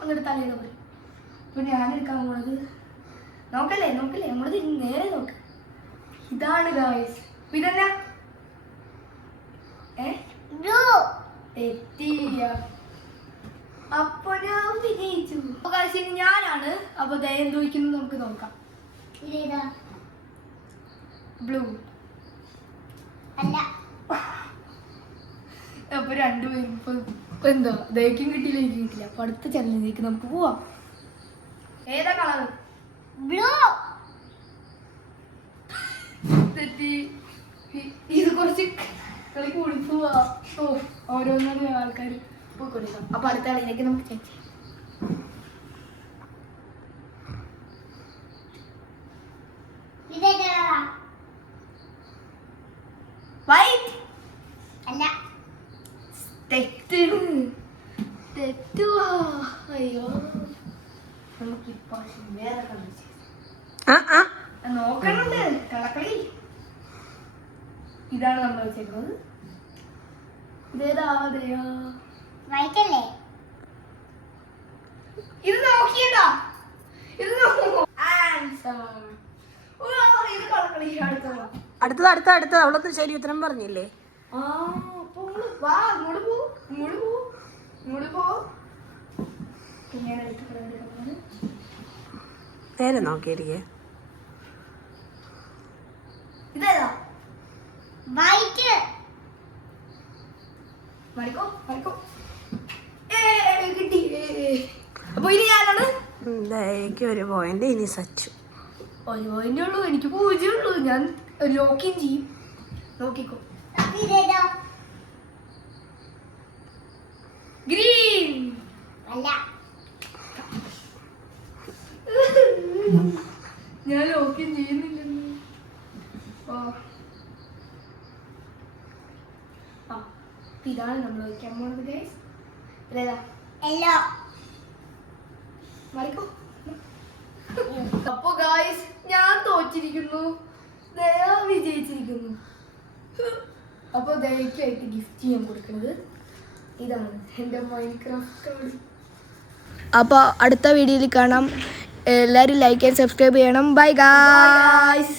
അങ്ങോട്ട് തലയുടെ പോലെ. അപ്പൊ ഞാനെടുക്കാൻ പോണത് നോക്കല്ലേ നമ്മളത് നേരെ നോക്ക്. ഇതാണ് ഗായ്സ്. ഇതല്ല തെറ്റിയ. അപ്പൊ ഞാൻ വിജയിച്ചു. അപ്പൊ ഗായ്സ് ഞാനാണ്. അപ്പൊ ദയം ചോദിക്കുന്നത് നമുക്ക് നോക്കാം. ബ്ലൂ അല്ല. അപ്പൊ രണ്ടുപേരും ഇപ്പൊ എന്തോ ദയക്കും കിട്ടിയില്ല എനിക്ക് കിട്ടില്ല. അപ്പൊ അടുത്ത ചലഞ്ചിലേക്ക് നമുക്ക് പോവാം. ഏതാ കളർ? ബ്ലൂ. തെറ്റി. ഇത് കുറച്ച് കളി കൂടി പോവാ. ഓരോന്നോരോ ആൾക്കാർ പോയി കൊടുക്കാം. അപ്പൊ അടുത്ത കളിയിലേക്ക് നമുക്ക് ചേച്ചി. വൈറ്റ് അല്ല. തെറ്റുവാ. അയ്യോ നമുക്ക് ഇപ്രാവശ്യം വേറെ കളി നോക്കണുണ്ട്. കളക്കളി ഇതാണ് നമ്മൾ വെച്ചേക്കുന്നത്. ഇതേതാ? വൈറ്റ് അല്ലേ? ഇത് നോക്കിയതാ. ഇത് ആൻസർ. ഇത് കളക്കളി. അടുത്തത് അവളൊന്നും ശരി ഉത്തരം പറഞ്ഞില്ലേ? നേരെ നോക്കിയിരിക്കേ. ഇതേതാ? വൈറ്റ്. കിട്ടി. അപ്പൊ ഇനി ഞാനാണ്. ഒരു പോയിന്റ്. ഇനി സച്ചു. ഒരു പോയിന്റ് ഉള്ളൂ. എനിക്ക് 0 ഉള്ളൂ. ഞാൻ ലോക്കിങ് ചെയ്യും. നോക്കിക്കോ. ഗ്രീൻ അല്ല. ഞാൻ ലോക്കിങ് ചെയ്യുന്നില്ലെന്ന്. ഇതാണ് നമ്മൾ വയ്ക്കാൻ പോണത് ഗൈസ്. അപ്പൊ ഗൈസ് ഞാൻ തോറ്റിരിക്കുന്നു. ദയ വിജയിച്ചിരിക്കുന്നു. അപ്പൊ ദയക്കായിട്ട് ഗിഫ്റ്റ് ചെയ്യാൻ കൊടുക്കുന്നത് ഇതാണ് എൻ്റെ മൈൻക്രാഫ്റ്റ് കാർഡ്. അപ്പോൾ അടുത്ത വീഡിയോയിൽ കാണാം. എല്ലാവരും ലൈക്ക് ആൻഡ് സബ്സ്ക്രൈബ് ചെയ്യണം. Bye guys.